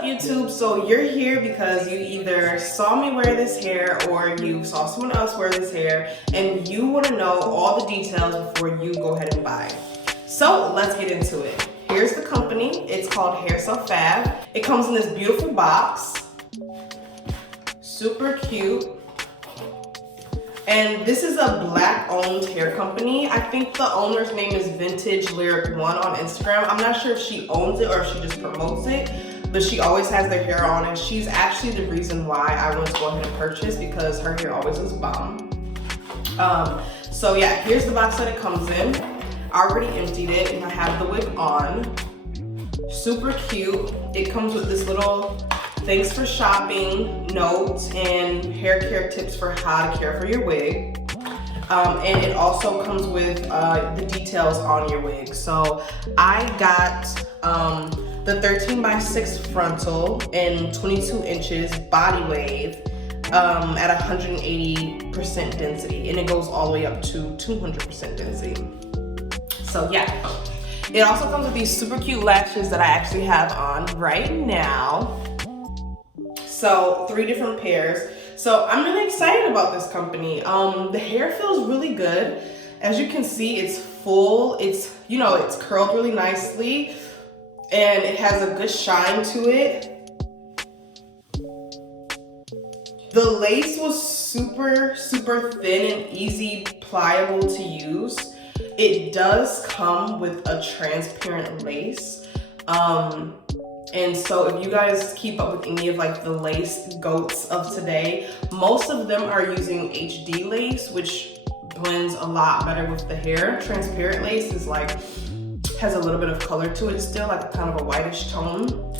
up, YouTube? So you're here because you either saw me wear this hair or you saw someone else wear this hair and you want to know all the details before you go ahead and buy. So let's get into it. Here's the company. It's called Hair So Fab. It comes in this beautiful box. Super cute. And this is a Black-owned hair company. I think the owner's name is Vintage Lyric One on Instagram. I'm not sure if she owns it or if she just promotes it, but she always has their hair on, and she's actually the reason why I went to go ahead and purchase, because her hair always is bomb. So yeah, here's the box that it comes in. I already emptied it and I have the wig on. Super cute. It comes with this little thanks for shopping note and hair care tips for how to care for your wig. And it also comes with the details on your wig. So I got the 13x6 frontal and 22 inches body wave at 180% density, and it goes all the way up to 200% density. So yeah, it also comes with these super cute lashes that I actually have on right now. So 3 different pairs. So I'm really excited about this company. The hair feels really good. As you can see, it's full. It's, you know, it's curled really nicely and it has a good shine to it. The lace was super thin and easy, pliable to use. It does come with a transparent lace. And so if you guys keep up with any of like the lace goats of today, most of them are using HD lace, which blends a lot better with the hair. Transparent lace is like, has a little bit of color to it still, like kind of a whitish tone.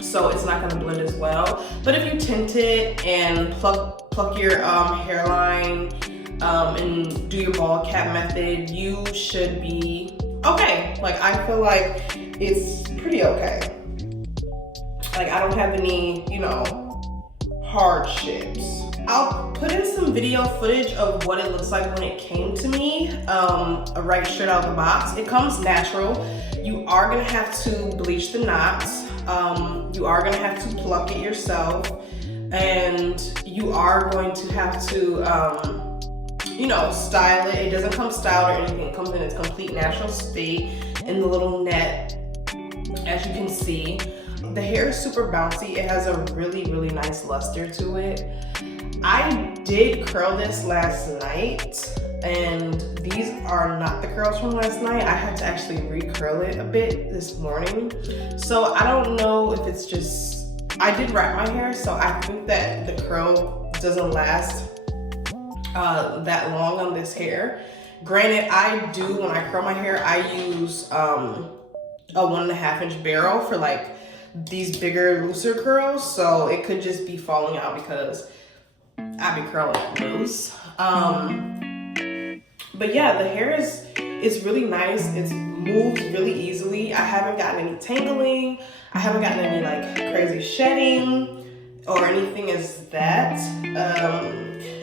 So it's not gonna blend as well. But if you tint it and pluck your hairline and do your ball cap method, you should be okay. Like, I feel like it's pretty okay. Like, I don't have any, you know, hardships. I'll put in some video footage of what it looks like when it came to me, right straight out of the box. It comes natural. You are gonna have to bleach the knots. You are gonna have to pluck it yourself. And you are going to have to, you know, style it. It doesn't come styled or anything. It comes in its complete natural state in the little net, as you can see. The hair is super bouncy. It has a really nice luster to it. I did curl this last night, and these are not the curls from last night. I had to actually re-curl it a bit this morning. So I don't know if it's just, I did wrap my hair, so I think that the curl doesn't last that long on this hair. Granted, I do, when I curl my hair, I use a 1.5 inch barrel for like these bigger, looser curls, so it could just be falling out because I be curling it loose. But yeah, the hair is really nice. It moves really easily. I haven't gotten any tangling. I haven't gotten any like crazy shedding or anything as that.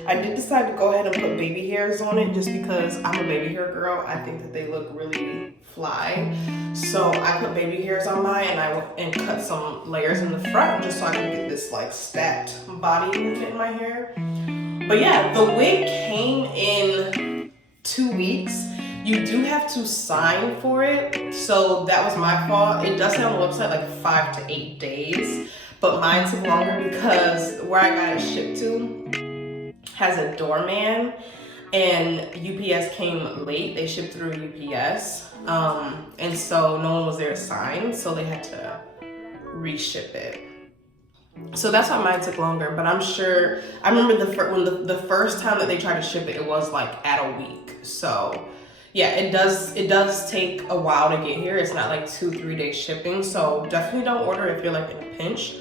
I did decide to go ahead and put baby hairs on it just because I'm a baby hair girl. I think that they look really fly. So I put baby hairs on mine, and I went and cut some layers in the front just so I can get this like stacked body movement in my hair. But yeah, the wig came in 2 weeks. You do have to sign for it, so that was my fault. It does say on the website like 5 to 8 days, but mine took longer because where I got it shipped to has a doorman, and UPS came late. They shipped through UPS, and so no one was there to sign, so they had to reship it. So that's why mine took longer, but I'm sure, I remember the first time that they tried to ship it, it was like at a week. So yeah, it does take a while to get here. It's not like 2-3 day shipping, so definitely don't order if you're like in a pinch.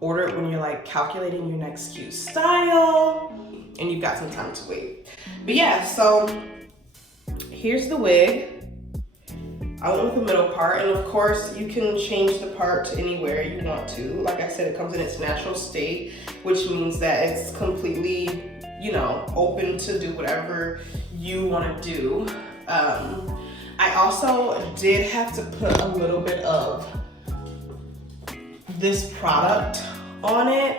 Order it when you're like calculating your next cute style and you've got some time to wait. But yeah, so here's the wig. I went with the middle part, and of course you can change the part to anywhere you want to. Like I said, it comes in its natural state, which means that it's completely, you know, open to do whatever you want to do. I also did have to put a little bit of this product on it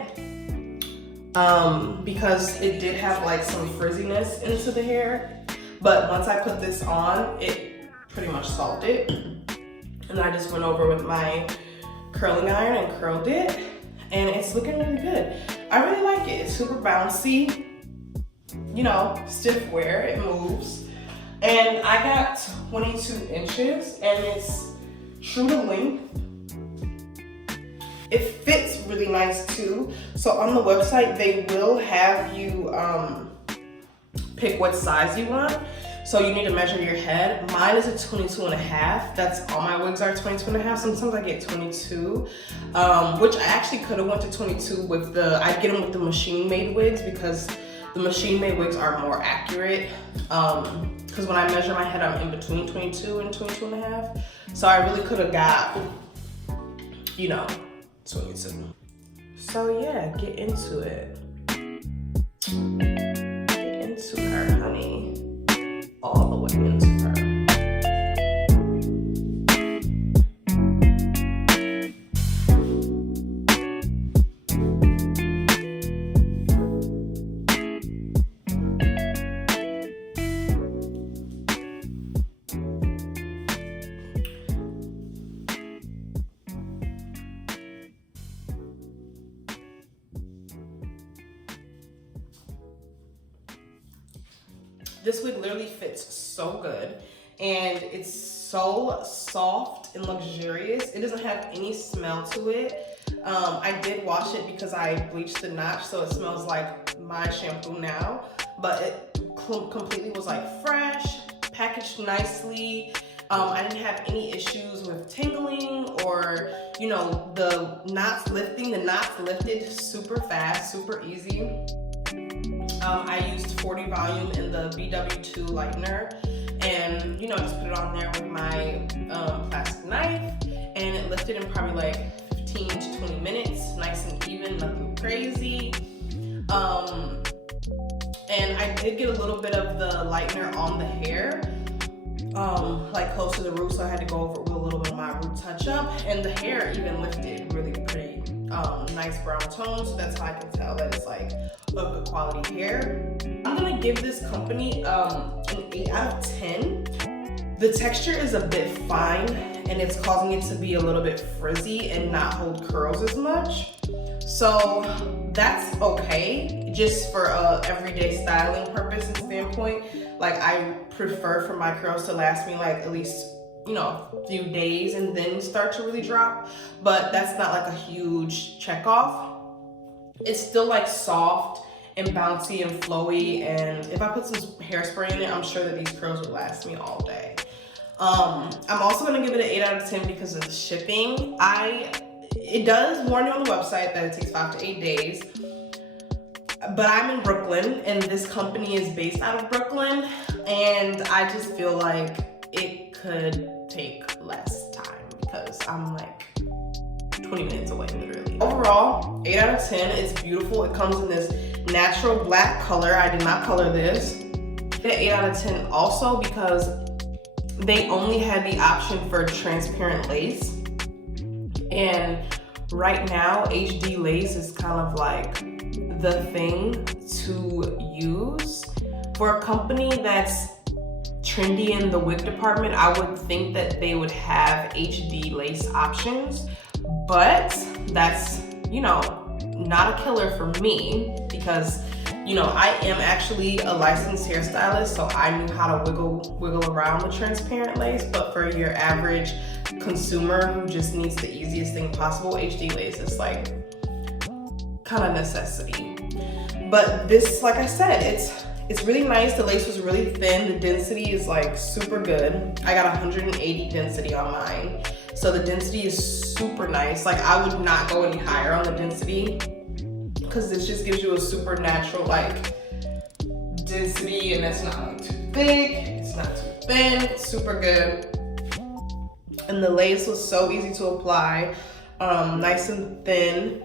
because it did have like some frizziness into the hair. But once I put this on, it pretty much solved it. And I just went over with my curling iron and curled it, and it's looking really good. I really like it. It's super bouncy, you know, stiff wear, it moves. And I got 22 inches and it's true to length. It fits really nice too. So on the website, they will have you pick what size you want. So you need to measure your head. Mine is a 22 and a half. That's all my wigs are 22 and a half. Sometimes I get 22, which I actually could have went to 22 with I get them with the machine made wigs because the machine made wigs are more accurate. Because when I measure my head, I'm in between 22 and 22 and a half. So I really could have got, you know, 22. So yeah, get into it. Get into her, honey. All the way into her. This wig literally fits so good, and it's so soft and luxurious. It doesn't have any smell to it. I did wash it because I bleached the notch, so it smells like my shampoo now, but it completely was like fresh, packaged nicely. I didn't have any issues with tingling or, you know, the knots lifting. The knots lifted super fast, super easy. I used 40 volume in the BW2 lightener, and you know, just put it on there with my plastic knife, and it lifted in probably like 15 to 20 minutes, nice and even, nothing crazy. And I did get a little bit of the lightener on the hair, like close to the root, so I had to go over it with a little bit of my root touch up, and the hair even lifted really pretty. Nice brown tone, so that's how I can tell that it's like a good quality hair. I'm gonna give this company an 8 out of 10. The texture is a bit fine, and it's causing it to be a little bit frizzy and not hold curls as much. So that's okay, just for a everyday styling purpose and standpoint. Like, I prefer for my curls to last me like at least, you know, a few days and then start to really drop, but that's not like a huge check off. It's still like soft and bouncy and flowy, and if I put some hairspray in it, I'm sure that these curls would last me all day. I'm also gonna give it an 8 out of 10 because of the shipping. It does warn you on the website that it takes 5 to 8 days, but I'm in Brooklyn and this company is based out of Brooklyn, and I just feel like it could take less time because I'm like 20 minutes away, literally. Overall, 8 out of 10. It's beautiful. It comes in this natural black color. I did not color this. An 8 out of 10 also because they only had the option for transparent lace, and right now HD lace is kind of like the thing to use. For a company that's trendy in the wig department, I would think that they would have HD lace options, but that's, you know, not a killer for me because, you know, I am actually a licensed hairstylist, so I knew how to wiggle around with transparent lace. But for your average consumer who just needs the easiest thing possible, HD lace is like kind of necessity. But this, like I said, it's really nice. The lace was really thin. The density is like super good. I got 180 density on mine, so the density is super nice. Like, I would not go any higher on the density because this just gives you a super natural like density, and it's not like too thick, it's not too thin, it's super good. And the lace was so easy to apply, nice and thin.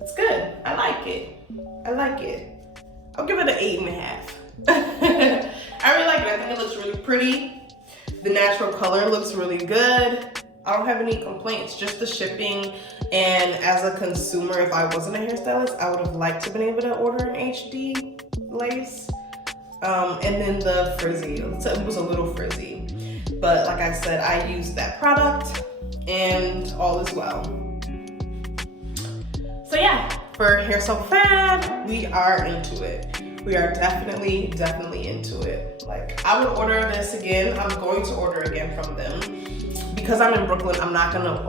It's good. I like it. I like it. I'll give it an 8.5. I really like it. I think it looks really pretty. The natural color looks really good. I don't have any complaints, just the shipping. And as a consumer, if I wasn't a hairstylist, I would have liked to been able to order an HD lace. And then the frizzy, it was a little frizzy. But like I said, I used that product and all is well. So yeah, for Hair So Fab, we are into it. We are definitely into it. Like, I would order this again. I'm going to order again from them. Because I'm in Brooklyn, I'm not gonna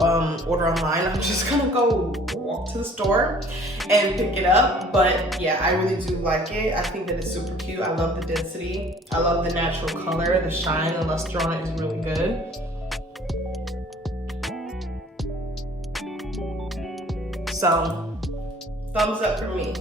order online. I'm just gonna go walk to the store and pick it up. But yeah, I really do like it. I think that it's super cute. I love the density. I love the natural color. The shine, the luster on it is really good. So, thumbs up for me.